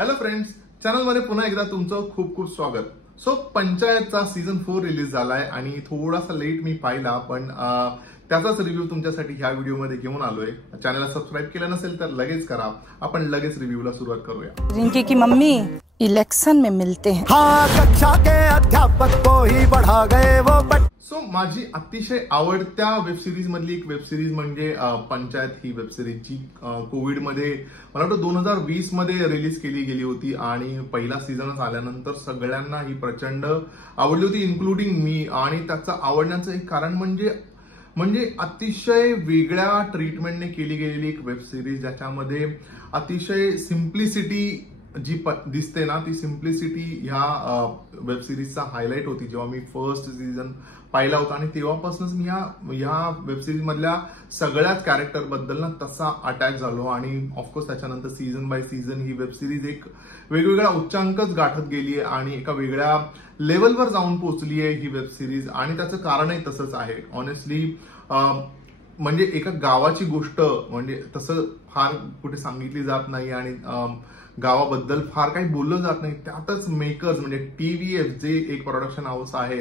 Hello friends, चॅनलमध्ये पुन्हा एकदा तुमचं खूप खूप स्वागत. सो पंचायतचा सीझन 4 रिलीज झालाय आणि थोडासा लेट मी पाहिला, पण त्याचाच रिव्ह्यू तुमच्यासाठी ह्या व्हिडिओमध्ये घेऊन आलोय. चॅनलला सबस्क्राईब केलं नसेल तर लगेच करा. आपण लगेच रिव्ह्यूला सुरुवात करूया. रिंकी की मम्मी इलेक्शन में मिलते हैं. हाँ, कक्षा के अध्यापक को ही बढ़ा गए वो सो माझी अतिशय आवडत्या वेबसिरीज मधली एक वेबसिरीज म्हणजे पंचायत ही वेबसिरीज जी कोविडमध्ये मला वाटतं 2020 मध्ये रिलीज केली गेली होती आणि पहिला सीझनच आल्यानंतर सगळ्यांना ही प्रचंड आवडली होती, इन्क्लुडिंग मी. आणि त्याचं आवडण्याचं एक कारण म्हणजे अतिशय वेगळ्या ट्रीटमेंटने केली गेलेली एक वेबसिरीज, ज्याच्यामध्ये अतिशय सिम्प्लिसिटी जी दिसते ना, ती सिम्प्लिसिटी ह्या वेबसिरीजचा हायलाइट होती जेव्हा मी फर्स्ट सीझन पाहिला होता. आणि तेव्हापासूनच मी ह्या वेबसिरीज मधल्या सगळ्याच कॅरेक्टर बद्दल ना तसा अटॅच झालो. आणि ऑफकोर्स त्याच्यानंतर season by season he web series एक वेगवेगळा उच्चांकच गाठत गेली आहे आणि एका वेगळ्या लेवलवर जाऊन पोहोचली आहे ही वेबसिरीज. आणि त्याचं कारणही तसंच आहे. ऑनेस्टली म्हणजे एका गावाची गोष्ट म्हणजे तसं फार कुठे सांगितली जात नाही आणि गावाबद्दल फार काही बोललं जात नाही. त्यातच मेकर्स म्हणजे TVF जे एक प्रोडक्शन हाऊस आहे,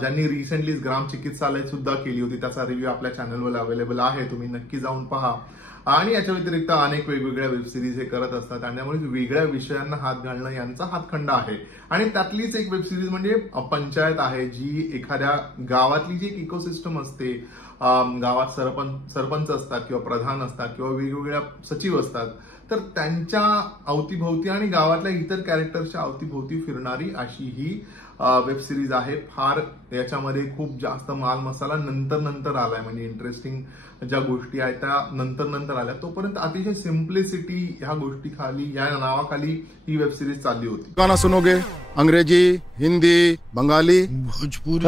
ज्यांनी रिसेंटलीच ग्राम चिकित्सालय सुद्धा केली होती, त्याचा रिव्ह्यू आपल्या चॅनलवर अवेलेबल आहे, तुम्ही नक्की जाऊन पहा. आणि याच्या व्यतिरिक्त अनेक वेगवेगळ्या वेबसिरीज हे करत असतात आणि त्यामुळे वेगळ्या विषयांना हात घालणं यांचा हातखंडा आहे. आणि त्यातलीच एक वेबसिरीज म्हणजे पंचायत आहे, जी एखाद्या गावातली जी एक इकोसिस्टम असते, गावात सरपंच असतात किंवा प्रधान असतात किंवा वेगवेगळ्या सचिव असतात, तर त्यांच्या अवतीभोवती आणि गावातल्या इतर कॅरेक्टरच्या अवतीभोवती फिरणारी अशी ही वेबसिरीज आहे. फार याच्यामध्ये खूप जास्त माल मसाला नंतर आलाय, म्हणजे इंटरेस्टिंग ज्या गोष्टी आहेत त्या नंतर आल्या. तोपर्यंत अतिशय सिम्प्लिसिटी ह्या गोष्टी खाली, या नावाखाली ही वेबसिरीज चालली होती. गाना सुनोगे? अंग्रेजी, हिंदी, बंगाली, भोजपुरी.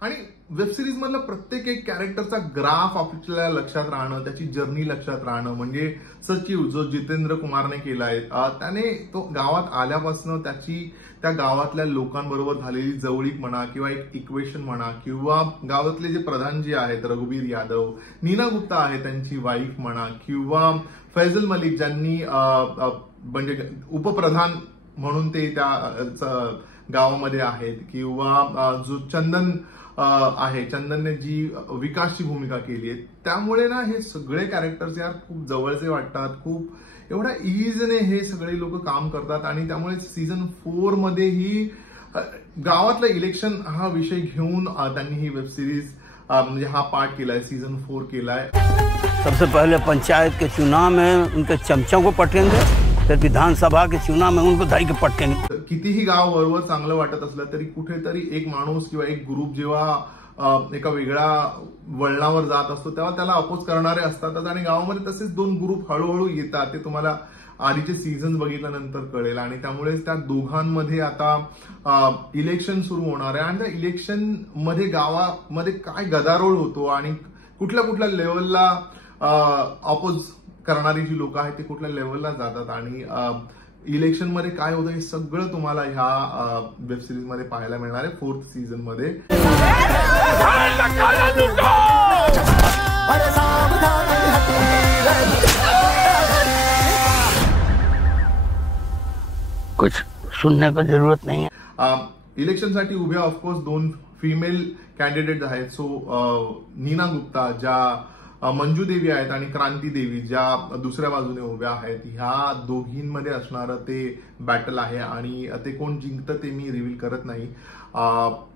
आणि वेबसिरीज मधला प्रत्येक एक कॅरेक्टरचा ग्राफ आपल्याला लक्षात राहणं, त्याची जर्नी लक्षात राहणं. म्हणजे सचिव जो जितेंद्र कुमारने केलाय, त्याने तो गावात आल्यापासून त्या गावातल्या लोकांबरोबर झालेली जवळीक म्हणा किंवा एक इक्वेशन म्हणा, किंवा गावातले जे प्रधान जे आहेत रघुबीर यादव, नीना गुप्ता आहे त्यांची वाईफ म्हणा, किंवा फैजल मलिक ज्यांनी म्हणजे उपप्रधान म्हणून ते त्या गावामध्ये आहेत, किंवा जो चंदन आहे, चंदनने जी विकासची भूमिका केली आहे. त्यामुळे ना हे सगळे कॅरेक्टर्स यार खूप जवळचे वाटतात, खूप एवढ्या इझीने हे सगळे लोक काम करतात. आणि त्यामुळे सीझन 4 मध्येही गावातलं इलेक्शन हा विषय घेऊन त्यांनी ही वेबसिरीज म्हणजे हा पार्ट केलाय, सीझन 4 केलाय. सबसे पहले पंचायत के चुनाव में उनके चमचों को पटेंगे, फिर विधानसभा के चुनाव में उनको धाई के पटेंगे. कितीही गाव वरवर चांगलं वाटत असलं तरी कुठेतरी एक माणूस किंवा एक ग्रुप जेव्हा एका वेगळ्या वळणावर जात असतो तेव्हा त्याला अपोज करणारे असतातच. आणि गावामध्ये तसेच दोन ग्रुप हळूहळू येतात, ते तुम्हाला आधीचे सीझन बघितल्यानंतर कळेल. आणि त्यामुळे त्या दोघांमध्ये आता इलेक्शन सुरू होणार आहे आणि त्या इलेक्शन मध्ये गावामध्ये काय गदारोळ होतो आणि कुठल्या लेवलला अपोज करणारी जी लोक आहेत ते कुठल्या लेवलला जातात आणि इलेक्शन मध्ये काय होतं हे सगळं तुम्हाला ह्या वेबसिरीज मध्ये पाहायला मिळणार आहे 4th सीझन मध्ये. कुछ सुनने का जरूरत नहीं है. इलेक्शनसाठी उभ्या ऑफकोर्स 2 फिमेल कॅन्डिडेट आहेत. सो नीना गुप्ता ज्या मंजू देवी आहेत आणि क्रांती देवी ज्या दुसऱ्या बाजूने उभ्या आहेत, ह्या दोघींमध्ये असणारं ते बॅटल आहे. आणि ते कोण जिंकतं ते मी रिव्हील करत नाही,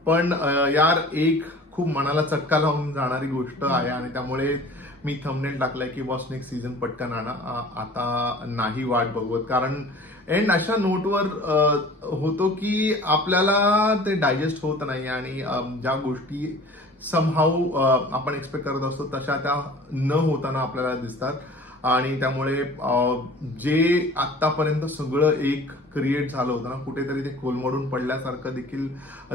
पण यार एक खूप मनाला चटका लावून जाणारी गोष्ट आहे. आणि त्यामुळे मी थंबनेल टाकलाय की बॉस नेक्स्ट सीझन पटकन आणा, आता नाही वाट बघवत. कारण एंड अशा नोटवर होतो की आपल्याला ते डायजेस्ट होत नाही आणि ज्या गोष्टी समहाऊ आपण एक्सपेक्ट करत असतो तशा त्या न होताना आपल्याला दिसतात. आणि त्यामुळे जे आतापर्यंत सगळं एक क्रिएट झालं होतं ना, कुठेतरी ते कोलमडून पडल्यासारखं देखील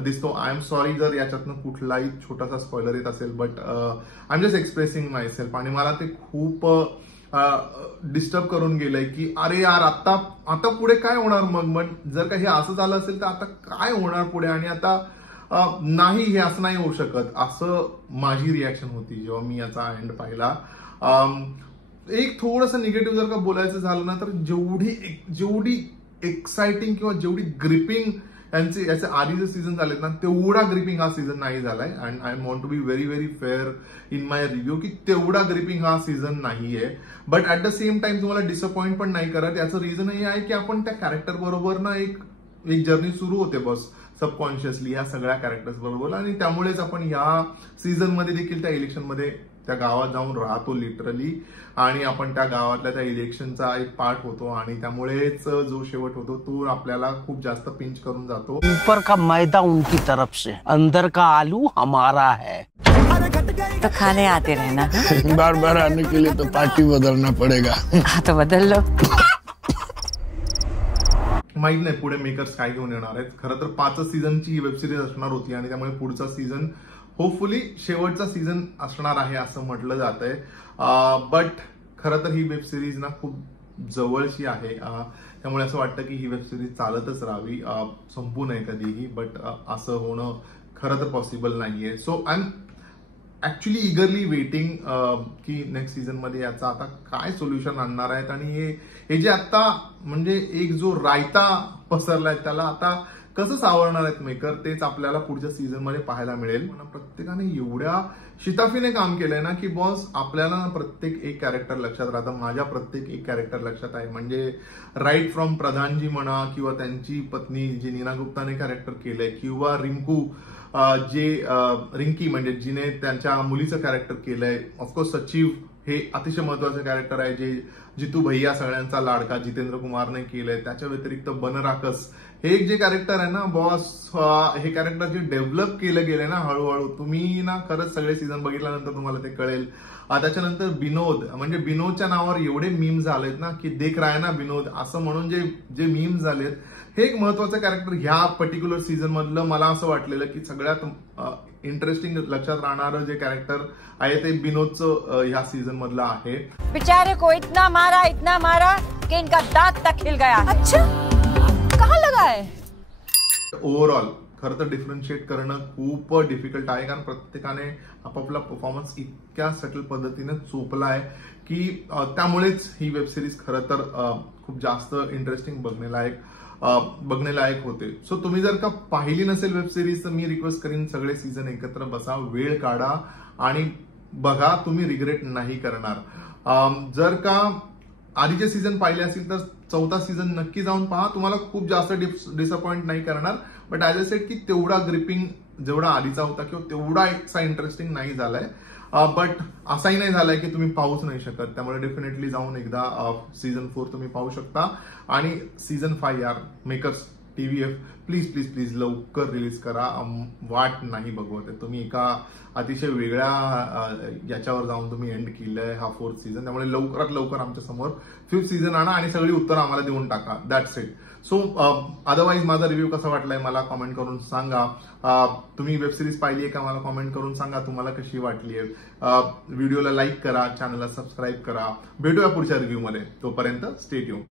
दिसतो. आय एम सॉरी जर याच्यातनं कुठलाही छोटासा स्पॉइलर येत असेल, but I am just expressing my self. आणि मला ते खूप डिस्टर्ब करून गेलंय की अरे यार आता पुढे काय होणार. मग जर का हे असं झालं असेल तर आता काय होणार पुढे. आणि आता नाही, हे असं नाही होऊ शकत, असं माझी रिॲक्शन होती जेव्हा मी याचा एंड पाहिला. एक थोडंसं निगेटिव्ह जर का बोलायचं झालं ना, तर जेवढी एक्साइटिंग किंवा जेवढी ग्रिपिंग याचे आधीचे सीझन झालेत ना, तेवढा ग्रिपिंग हा सीझन नाही झालाय. And I want to be very very fair in my review की तेवढा ग्रिपिंग हा सीझन नाहीये. But at the same time तुम्हाला डिसअपॉइंट पण नाही करत. याचं रिझन हे आहे की आपण त्या कॅरेक्टर बरोबर ना एक जर्नी सुरू होते बस सबकॉन्शियसली या सगळ्या कॅरेक्टर्स बरोबर, आणि त्यामुळेच आपण या सीझन मध्ये देखील त्या इलेक्शन मध्ये त्या गावात जाऊन राहतो लिटरली, आणि आपण त्या गावातल्या त्या इलेक्शनचा एक पार्ट होतो, आणि त्यामुळेच जो शेवट होतो तो आपल्याला खूप जास्त पिंच करून जातो. ऊपर का मैदा उनकी तरफ से, अंदर का आलू हमारा है. तो खाने आते रहना. बार बार आने के लिए तो पार्टी बदलना पड़ेगा. हाँ तो बदल लो. माहित नाही पुढे मेकर्स काय घेऊन येणार आहेत. खरं तर 5 सीझनची ही वेबसिरीज असणार होती, आणि त्यामुळे पुढचा सीझन होपफुली शेवटचा सीझन असणार आहे असं म्हटलं जात आहे. बट खरं तर ही वेबसिरीज ना खूप जवळची आहे, त्यामुळे असं वाटतं की ही वेबसिरीज चालतच राहावी, संपू नये कधीही. बट असं होणं खरं तर पॉसिबल नाहीये. So I am actually eagerly waiting की नेक्स्ट सीझन मध्ये याचा आता काय सोल्युशन आणणार आहेत, आणि हे जे आता म्हणजे एक जो रायता पसरलाय त्याला आता कसं सावरणार आहेत मेकर, तेच आपल्याला पुढच्या सीझन मध्ये पाहायला मिळेल. प्रत्येकाने एवढ्या शिताफीने काम केलंय ना की बॉस आपल्याला प्रत्येक एक कॅरेक्टर लक्षात राहतं. माझ्या प्रत्येक एक कॅरेक्टर लक्षात आहे, म्हणजे राईट फ्रॉम प्रधानजी म्हणा, किंवा त्यांची पत्नी जी नीना गुप्ताने कॅरेक्टर केलंय, किंवा रिंकू रिंकी म्हणजे जिने त्यांच्या मुलीचं कॅरेक्टर केलंय. ऑफकोर्स सचिव हे अतिशय महत्वाचं कॅरेक्टर आहे, जे जितू भैया सगळ्यांचा लाडका जितेंद्र कुमारने केलंय. त्याच्या व्यतिरिक्त बनराकस हे एक जे कॅरेक्टर आहे ना बॉस, हे कॅरेक्टर जे डेव्हलप केलं गेलंय ना हळूहळू, तुम्ही ना खरंच सगळे सीझन बघितल्यानंतर तुम्हाला ते कळेल. त्याच्यानंतर विनोद, म्हणजे विनोदच्या नावावर एवढे मीम्स झालेत ना की देख रहा है ना विनोद असं म्हणून जे मीम्स झालेत, हे एक महत्वाचं कॅरेक्टर ह्या पर्टिक्युलर सीझन मधलं मला असं वाटलेलं की सगळ्यात इंटरेस्टिंग लक्षात राहणारं जे कॅरेक्टर आहे ते विनोदचं ह्या सीझन मधलं आहे. बेचारे को इतना मारा कि इनका दांत तक हिल गया. अच्छा कहाँ लगा है? ओव्हरऑल खरं तर डिफरन्शिएट करणं खूप डिफिकल्ट आहे, कारण प्रत्येकाने आपापला परफॉर्मन्स इतक्या सटल पद्धतीने चोपला आहे की त्यामुळेच ही वेबसिरीज खरं तर खूप जास्त इंटरेस्टिंग बघण्यालायक होते. सो तुम्ही जर का पाहिली नसेल वेबसिरीज तर मी रिक्वेस्ट करीन सगळे सीझन एकत्र बसा, वेळ काढा आणि बघा, तुम्ही रिग्रेट नाही करणार. जर का आधीचे सीझन पाहिले असतील तर 4था सीझन नक्की जाऊन पहा, तुम्हाला खूप जास्त डिसअपॉइंट नाही करणार. बट ऍज अ सेड की तेवढा ग्रिपिंग जेवढा आधीचा होता किंवा तेवढा इंटरेस्टिंग नाही झालाय. बट असाही नाही झालाय की तुम्ही पाहूच नाही शकत, त्यामुळे डेफिनेटली जाऊन एकदा सीझन 4 तुम्ही पाहू शकता. आणि सीझन 5 यार makers TVF please please please लवकर रिलीज करा, वाट नाही बघवत आहे. तुम्ही एका अतिशय वेगळ्या याच्यावर जाऊन तुम्ही एंड केलंय हा 4th सीझन, त्यामुळे लवकरात लवकर आमच्या समोर 5th सीझन आणा आणि सगळी उत्तरं आम्हाला देऊन टाका. That's it. सो अदरवाईज माझा रिव्ह्यू कसा वाटलाय मला कॉमेंट करून सांगा. तुम्ही वेबसिरीज पाहिली आहे का मला कॉमेंट करून सांगा तुम्हाला कशी वाटली आहे. व्हिडिओला लाईक करा, चॅनलला सबस्क्राईब करा. भेटूया पुढच्या रिव्ह्यू मध्ये, तोपर्यंत स्टे ट्यून.